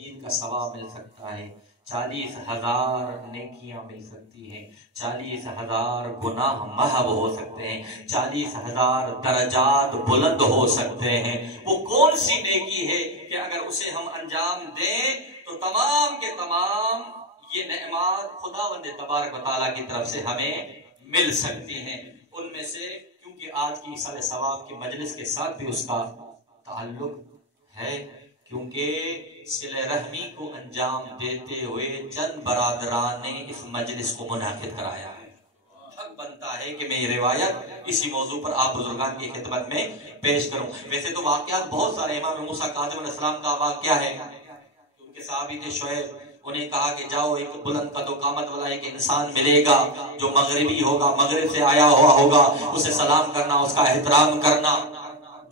شہید کا ثواب مل سکتا ہے، 40,000 نیکیاں مل سکتی ہیں، 40,000 گناہ محو ہو سکتے ہیں، 40,000 درجات بلند ہو سکتے ہیں۔ وہ کون سی نیکی ہے کہ اگر اسے ہم انجام دیں تو تمام کے تمام یہ نعمات خداوند تبارک و تعالیٰ کی طرف سے ہمیں مل سکتی ہیں۔ ان میں سے کیونکہ آج کی ایصال ثواب کی مجلس کے ساتھ بھی اس کا تعلق ہے، کیونکہ صلہ رحمی کو انجام دیتے ہوئے چند برادران نے اس مجلس کو منعقد کرایا ہے۔ حق بنتا ہے کہ میں یہ روایت اسی موضوع پر آپ بزرگان کی خدمت میں پیش کروں۔ ویسے تو واقعات بہت سارے، امام موسیٰ کاظم علیہ السلام کا واقعہ ہے، ان کے صحابی تھے شعیب، انہیں کہا کہ جاؤ ایک بلند قد و قامت والا ایک انسان ملے گا جو مغربی ہوگا، مغرب سے آیا ہوا ہوگا، اسے سلام کرنا، اس کا احترام کرنا،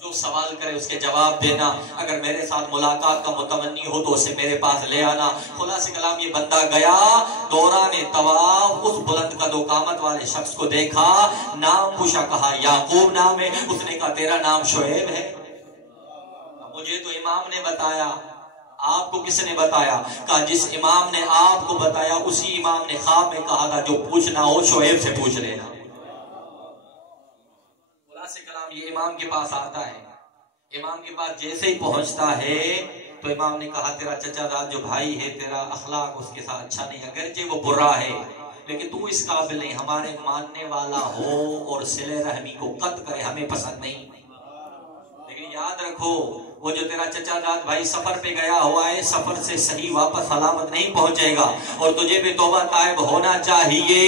جو سوال کرے اس کے جواب دینا، اگر میرے ساتھ ملاقات کا متمنی ہو تو اسے میرے پاس لے آنا۔ خلاصہ کلام یہ بندہ گیا، دوران طواف اس بلند قد و قامت والے شخص کو دیکھا، نام پوچھا، کہا یعقوب نام ہے، اس نے کہا تیرا نام شعیب ہے؟ مجھے تو امام نے بتایا، آپ کو کس نے بتایا؟ کہا جس امام نے آپ کو بتایا اسی امام نے خواب میں کہا تھا جو پوچھنا ہو شعیب سے پوچھ لینا۔ خلاصہ کلام یہ امام کے پاس آتا ہے، امام کے پاس جیسے ہی پہنچتا ہے تو امام نے کہا تیرا چچا داد جو بھائی ہے، تیرا اخلاق اس کے ساتھ اچھا نہیں، اگرچہ وہ برا ہے لیکن تو اس قابل نہیں، ہمارے ماننے والا ہو اور صلہ رحمی کو قطع کرے ہمیں پسند نہیں، لیکن یاد رکھو وہ جو تیرا چچا داد بھائی سفر پہ گیا ہوا ہے، سفر سے صحیح واپس سلامت نہیں پہنچے گا، اور تجھے بھی توبہ تائب ہونا چاہیے،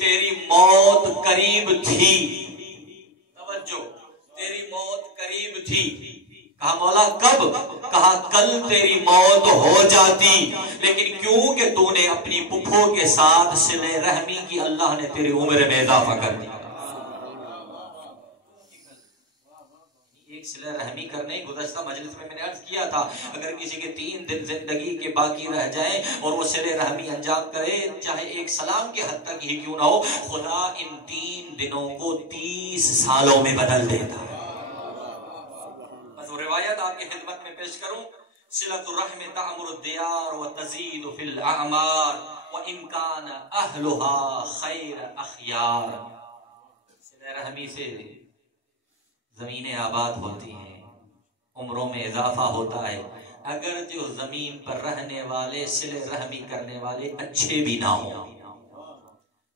تیری موت قریب تھی، توجہ، تیری موت قریب تھی۔ کہا مولا کب؟ کہا کل تیری موت ہو جاتی، لیکن کیوں کہ تو نے اپنی پھپھو کے ساتھ صلہ رحمی کی، اللہ نے تیری عمر میں اضافہ کر دیا۔ ایک صلہ رحمی کرنے، گزشتہ مجلس میں نے عرض کیا تھا اگر کسی کے 3 دن زندگی کے باقی رہ جائیں اور وہ صلہ رحمی انجام کرے، چاہے ایک سلام کے حد تک ہی کیوں نہ ہو، خدا ان 3 دنوں کو 30 سالوں میں بدل دیتا ہے۔ بس وہ روایت آپ کی خدمت میں پیش کروں، صلۃ الرحم تعمر الدیار وتزید فی الاعمار وان کان اہلها خیر اخیار۔ صلہ رحمی سے زمینیں آباد ہوتی ہیں، عمروں میں اضافہ ہوتا ہے، اگر جو زمین پر رہنے والے صلہ رحمی کرنے والے اچھے بھی نہ ہوں۔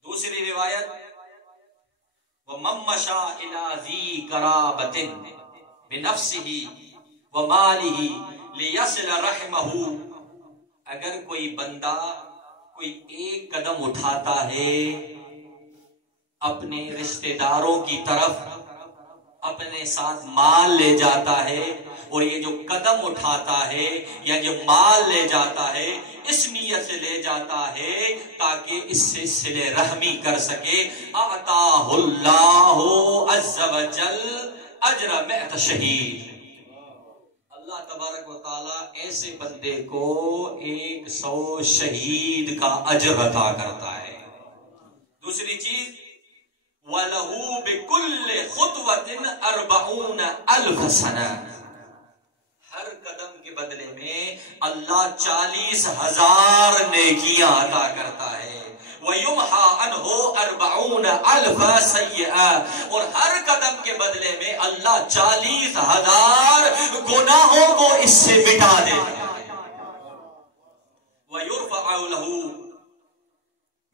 دوسری روایت، وَمَن مَّشَىٰ إِلَىٰ ذِي قَرَابَةٍ بِنَفْسِهِ وَمَالِهِ لِيَصِلَ رَحِمَهُ، اگر کوئی بندہ کوئی ایک قدم اٹھاتا ہے اپنے رشتہ داروں کی طرف، اپنے ساتھ مال لے جاتا ہے، اور یہ جو قدم اٹھاتا ہے یا جو مال لے جاتا ہے اس نیت سے لے جاتا ہے تاکہ اس سے صلہ رحمی کر سکے، اعطاہ اللہ عز وجل اجر 100 شہید، اللہ تبارک و تعالی ایسے بندے کو 100 شہید کا اجر عطا کرتا ہے۔ دوسری چیز، وَلَهُ بِكُلِّ خُطْوَةٍ 40,000 سنہ، ہر قدم کے بدلے میں اللہ 40,000 نیکیاں عطا کرتا ہے، وَيُمْحَى عَنْهُ 40,000 سیئات، اور ہر قدم کے بدلے میں اللہ 40,000 گناہوں کو اس سے مٹا دیتا ہے، وَيُرْفَعُ لَهُ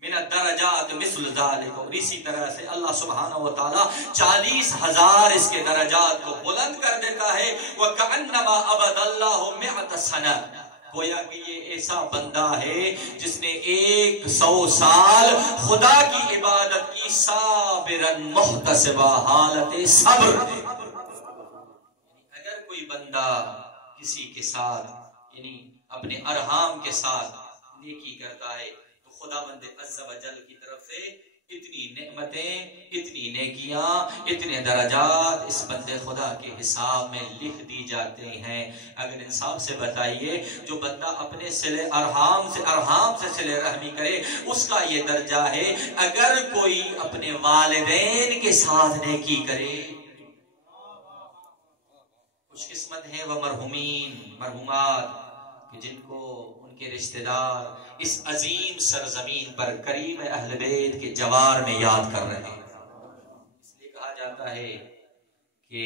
من الدرجات مثل ذلك، اور اسی طرح سے اللہ سبحانہ و تعالی 40,000 اس کے درجات کو بلند کر دیتا ہے، وَكَأَنَّمَا أَبَدَ اللَّهُ 100 سَنَةً، گویا کہ یہ ایسا بندہ ہے جس نے 100 سال خدا کی عبادت کی، صابراً محتسبا، حالت صبر۔ اگر کوئی بندہ کسی کے ساتھ یعنی اپنے ارحام کے ساتھ نیکی کرتا ہے، خداوند عز و جل کی طرف سے اتنی نعمتیں، اتنی نیکیاں، اتنے درجات اس بندے خدا کے حساب میں لکھ دی جاتے ہیں۔ اگر انصاف سے بتائیے، جو بندہ اپنے ارحام سے صلہ رحمی کرے اس کا یہ درجہ ہے، اگر کوئی اپنے والدین کے ساتھ نیکی کرے، خوش قسمت ہیں وہ مرحومین، مرحومات کہ جن کو ان کے رشتہ دار اس عظیم سرزمین پر کریم اہل بیت کے جوار میں یاد کر رہے ہیں. اس لیے کہا جاتا ہے کہ